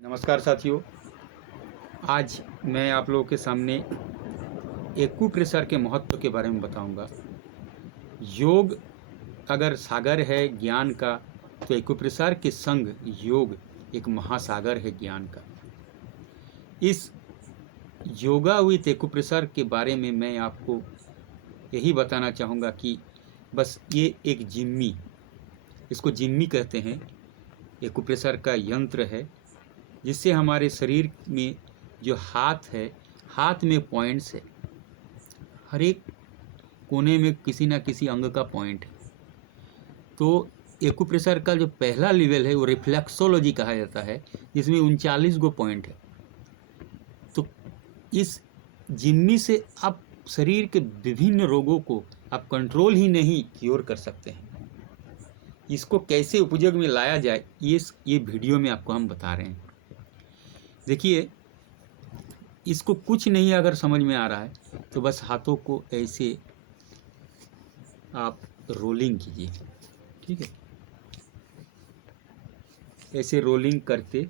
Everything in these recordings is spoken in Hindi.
नमस्कार साथियों। आज मैं आप लोगों के सामने एक्यूप्रेशर के महत्व के बारे में बताऊंगा। योग अगर सागर है ज्ञान का, तो एक्यूप्रेशर के संग योग एक महासागर है ज्ञान का। इस योगा विथ एक्यूप्रेशर के बारे में मैं आपको यही बताना चाहूँगा कि बस ये एक जिम्मी, इसको जिम्मी कहते हैं, एक्यूप्रेशर का यंत्र है जिससे हमारे शरीर में जो हाथ है, हाथ में पॉइंट्स है, हर एक कोने में किसी ना किसी अंग का पॉइंट है। तो एक्यूप्रेशर का जो पहला लेवल है वो रिफ्लेक्सोलॉजी कहा जाता है, जिसमें 39 गो पॉइंट है। तो इस जिम्मी से आप शरीर के विभिन्न रोगों को आप कंट्रोल ही नहीं क्योर कर सकते हैं। इसको कैसे उपयोग में लाया जाए ये वीडियो में आपको हम बता रहे हैं। देखिए, इसको कुछ नहीं अगर समझ में आ रहा है तो बस हाथों को ऐसे आप रोलिंग कीजिए, ठीक है। ऐसे रोलिंग करते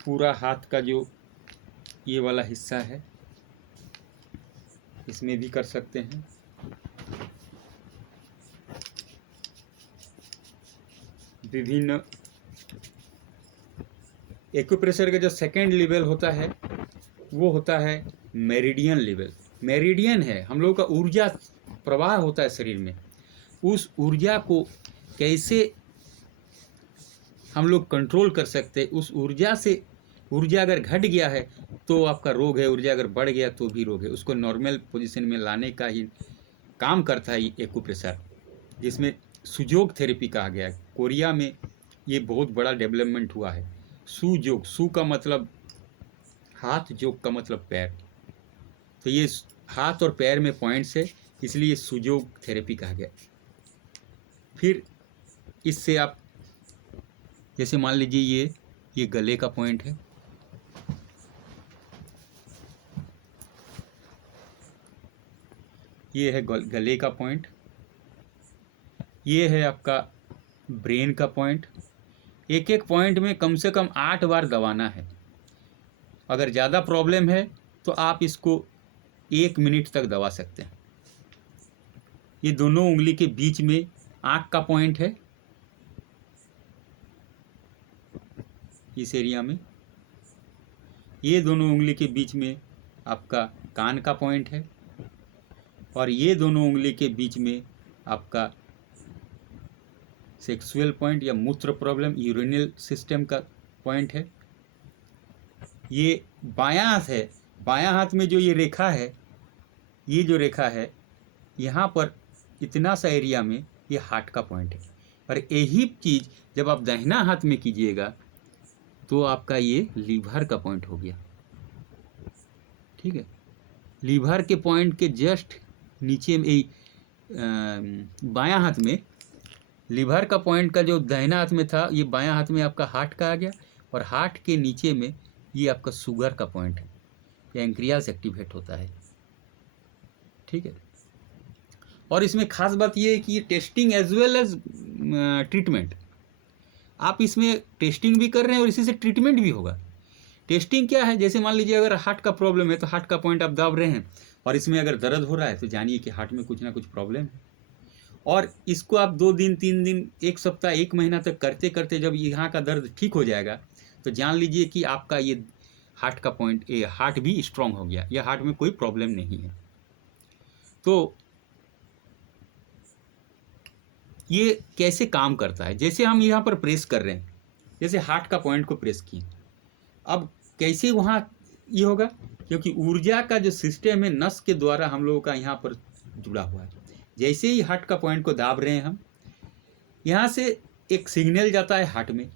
पूरा हाथ का जो ये वाला हिस्सा है इसमें भी कर सकते हैं। विभिन्न एक्यूप्रेशर का जो सेकेंड लेवल होता है वो होता है मेरिडियन लेवल। मेरिडियन है हम लोगों का ऊर्जा प्रवाह होता है शरीर में, उस ऊर्जा को कैसे हम लोग कंट्रोल कर सकते हैं। उस ऊर्जा से, ऊर्जा अगर घट गया है तो आपका रोग है, ऊर्जा अगर बढ़ गया तो भी रोग है। उसको नॉर्मल पोजीशन में लाने का ही काम करता है ये एक्यूप्रेशर, जिसमें सुजोग थेरेपी कहा गया है। कोरिया में ये बहुत बड़ा डेवलपमेंट हुआ है। सुजोग, सु का मतलब हाथ, जोग का मतलब पैर। तो ये हाथ और पैर में पॉइंट्स है, इसलिए सुजोग थेरेपी कहा गया। फिर इससे आप जैसे मान लीजिए ये गले का पॉइंट है, ये है गले का पॉइंट, ये है आपका ब्रेन का पॉइंट। एक एक पॉइंट में कम से कम 8 बार दबाना है। अगर ज़्यादा प्रॉब्लम है तो आप इसको 1 मिनट तक दबा सकते हैं। ये दोनों उंगली के बीच में आँख का पॉइंट है, इस एरिया में। ये दोनों उंगली के बीच में आपका कान का पॉइंट है, और ये दोनों उंगली के बीच में आपका सेक्सुअल पॉइंट या मूत्र प्रॉब्लम, यूरिनल सिस्टम का पॉइंट है। ये बायां हाथ है, बायां हाथ में जो ये रेखा है, ये जो रेखा है यहाँ पर इतना सा एरिया में ये हार्ट का पॉइंट है। और यही चीज़ जब आप दाहिना हाथ में कीजिएगा तो आपका ये लीवर का पॉइंट हो गया, ठीक है। लीवर के पॉइंट के जस्ट नीचे में बायां हाथ में, लीवर का पॉइंट का जो दाहिना हाथ में था, ये बायां हाथ में आपका हार्ट का आ गया। और हार्ट के नीचे में ये आपका शुगर का पॉइंट है, पैंक्रियास एक्टिवेट होता है, ठीक है। और इसमें खास बात ये है कि ये testing as well as treatment, आप इसमें टेस्टिंग भी कर रहे हैं और इसी से ट्रीटमेंट भी होगा। टेस्टिंग क्या है, जैसे मान लीजिए अगर हार्ट का प्रॉब्लम है तो हार्ट का पॉइंट आप दाब रहे हैं, और इसमें अगर दर्द हो रहा है तो जानिए कि हार्ट में कुछ ना कुछ प्रॉब्लम है। और इसको आप 2 दिन 3 दिन, 1 सप्ताह, 1 महीना तक करते करते जब यहाँ का दर्द ठीक हो जाएगा तो जान लीजिए कि आपका ये हार्ट का पॉइंट, ये हार्ट भी स्ट्रांग हो गया, या हार्ट में कोई प्रॉब्लम नहीं है। तो ये कैसे काम करता है, जैसे हम यहाँ पर प्रेस कर रहे हैं, जैसे हार्ट का पॉइंट को प्रेस किए, अब कैसे वहाँ ये होगा, क्योंकि ऊर्जा का जो सिस्टम है नस के द्वारा हम लोगों का यहाँ पर जुड़ा हुआ है। जैसे ही हार्ट का पॉइंट को दाब रहे हैं हम, यहाँ से एक सिग्नल जाता है हार्ट में,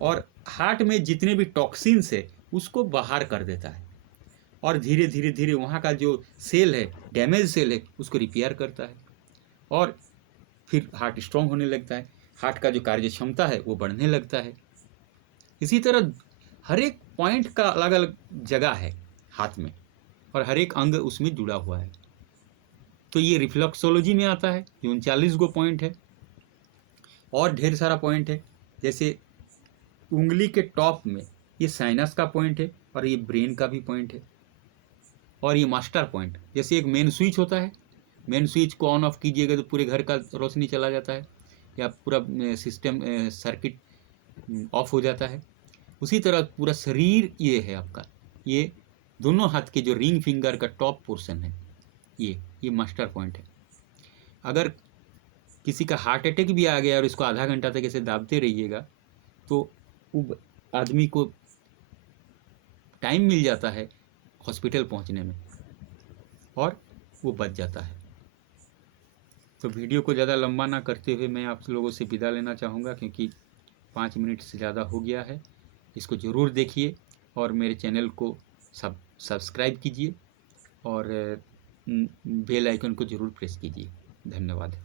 और हार्ट में जितने भी टॉक्सिन्स है उसको बाहर कर देता है, और धीरे धीरे धीरे वहाँ का जो सेल है, डैमेज सेल है, उसको रिपेयर करता है, और फिर हार्ट स्ट्रांग होने लगता है। हार्ट का जो कार्य क्षमता है वो बढ़ने लगता है। इसी तरह हर एक पॉइंट का अलग अलग जगह है हाथ में, और हर एक अंग उसमें जुड़ा हुआ है। तो ये रिफ्लेक्सोलॉजी में आता है, ये 39 गो पॉइंट है। और ढेर सारा पॉइंट है, जैसे उंगली के टॉप में ये साइनस का पॉइंट है और ये ब्रेन का भी पॉइंट है, और ये मास्टर पॉइंट। जैसे एक मेन स्विच होता है, मेन स्विच को ऑन ऑफ कीजिएगा तो पूरे घर का रोशनी चला जाता है या पूरा सिस्टम सर्किट ऑफ हो जाता है। उसी तरह पूरा शरीर ये है आपका, ये दोनों हाथ के जो रिंग फिंगर का टॉप पोर्शन है ये मास्टर पॉइंट है। अगर किसी का हार्ट अटैक भी आ गया और इसको आधा घंटा तक ऐसे दाबते रहिएगा तो वो आदमी को टाइम मिल जाता है हॉस्पिटल पहुंचने में और वो बच जाता है। तो वीडियो को ज़्यादा लंबा ना करते हुए मैं आप लोगों से विदा लेना चाहूँगा, क्योंकि 5 मिनट से ज़्यादा हो गया है। इसको ज़रूर देखिए और मेरे चैनल को सब्सक्राइब कीजिए और बेल आइकन को ज़रूर प्रेस कीजिए। धन्यवाद।